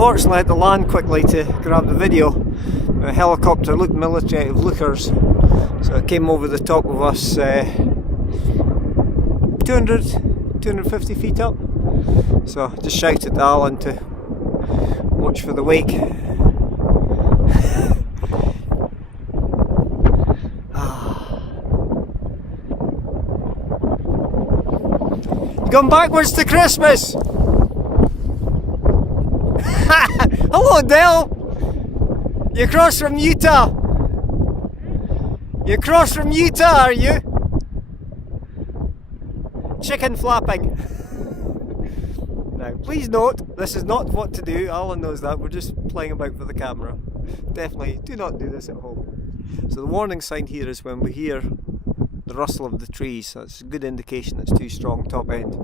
Unfortunately I had to land quickly to grab the video. A helicopter looked military out of lookers, so it came over the top of us 250 feet up. So just shouted to Alan to watch for the wake. Gone backwards to Christmas! Hello, Dell! You across from Utah? You across from Utah, are you? Chicken flapping. Now, please note, this is not what to do. Alan knows that. We're just playing about for the camera. Definitely do not do this at home. So the warning sign here is when we hear the rustle of the trees. That's a good indication it's too strong top end.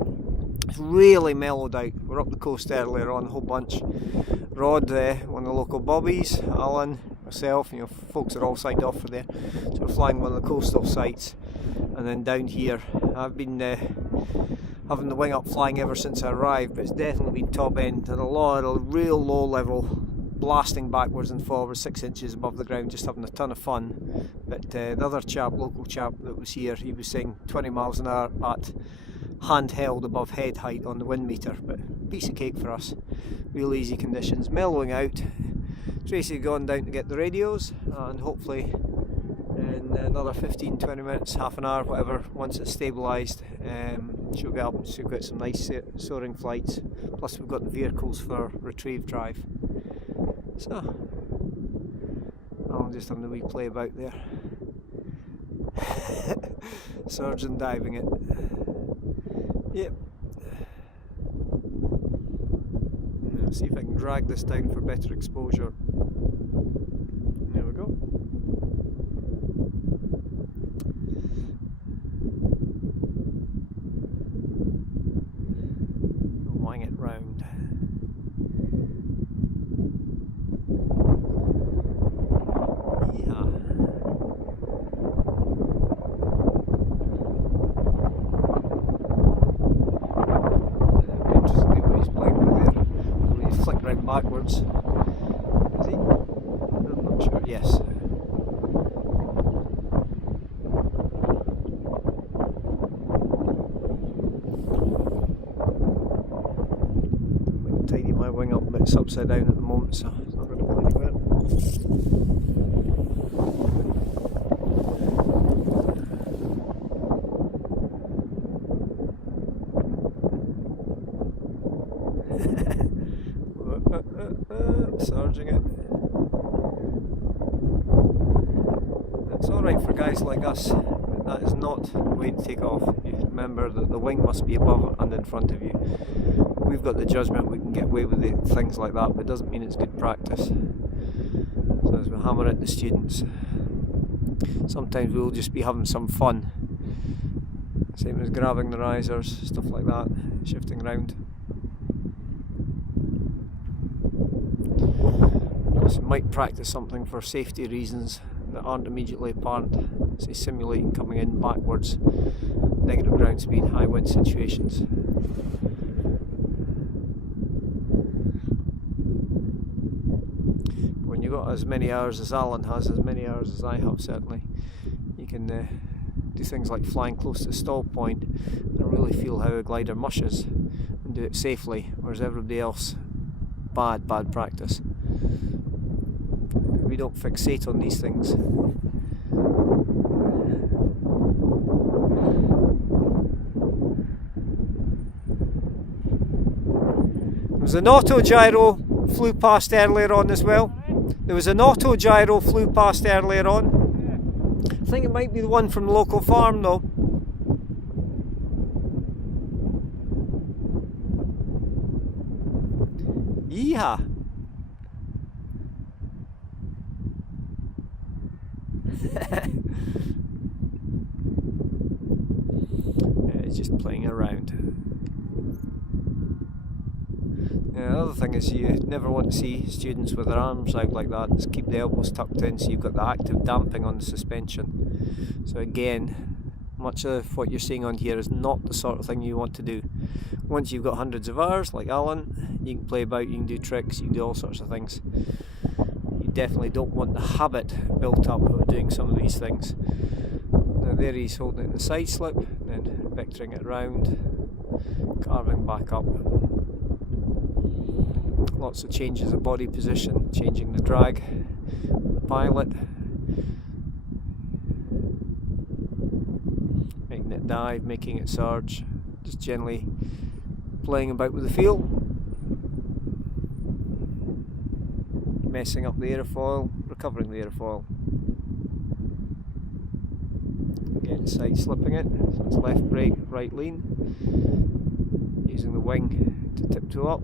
It's really mellowed out. We're up the coast earlier on a whole bunch. Rod, one of the local bobbies, Alan, myself, folks are all signed off for there. So we're flying one of the coastal sites. And then down here, I've been having the wing up flying ever since I arrived, but it's definitely been top end and a lot of real low level, blasting backwards and forwards 6 inches above the ground, just having a ton of fun. But the other chap, local chap that was here, he was saying 20 miles an hour at handheld above head height on the wind meter, but piece of cake for us. Real easy conditions, mellowing out. Tracy gone down to get the radios, and hopefully in another 15-20 minutes, half an hour, whatever, once it's stabilised, she'll get up. She'll get some nice soaring flights, plus we've got the vehicles for retrieve drive. So I'll just have a wee play about there. Surgeon diving it. Yep. Now see if I can drag this down for better exposure. There we go. Wang it round. Backwards. Is he? I'm not sure. Yes. I'm tidy my wing up, but it's upside down at the moment, so it's not going to go anywhere. Surging it. It's alright for guys like us, but that is not the way to take off. You remember that the wing must be above and in front of you. We've got the judgment we can get away with things like that, but it doesn't mean it's good practice. So as we hammer at the students, sometimes we'll just be having some fun. Same as grabbing the risers, stuff like that, shifting around. So you might practice something for safety reasons that aren't immediately apparent, say simulating coming in backwards, negative ground speed, high wind situations. When you've got as many hours as Alan has, as many hours as I have certainly, you can do things like flying close to the stall point and really feel how a glider mushes and do it safely, whereas everybody else, bad practice. We don't fixate on these things. There was an auto gyro flew past earlier on as well. There was an auto gyro flew past earlier on. I think it might be the one from the local farm though. Yeehaw! Yeah, it's just playing around. Yeah, the other thing is you never want to see students with their arms out like that. Just keep the elbows tucked in so you've got the active damping on the suspension. So again, much of what you're seeing on here is not the sort of thing you want to do. Once you've got hundreds of hours, like Alan, you can play about, you can do tricks, you can do all sorts of things. You definitely don't want the habit built up of doing some of these things. Now there he's holding it in the side slip, then vectoring it round, carving back up. Lots of changes of body position, changing the drag, pilot, making it dive, making it surge, just generally playing about with the feel, messing up the airfoil, recovering the airfoil. Again, side slipping it, so it's left brake, right lean, using the wing to tiptoe up,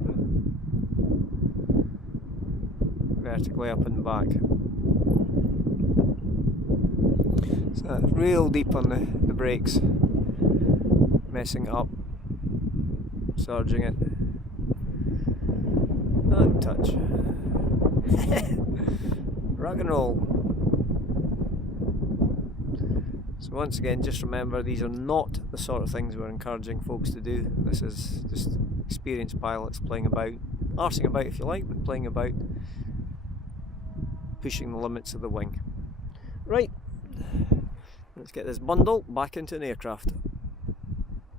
vertically up and back. So that's real deep on the brakes, messing it up, surging it, and touch. Rock and roll. So once again, just remember, these are not the sort of things we're encouraging folks to do. This is just experienced pilots playing about, arsing about if you like, but playing about, pushing the limits of the wing. Right, let's get this bundle back into an aircraft.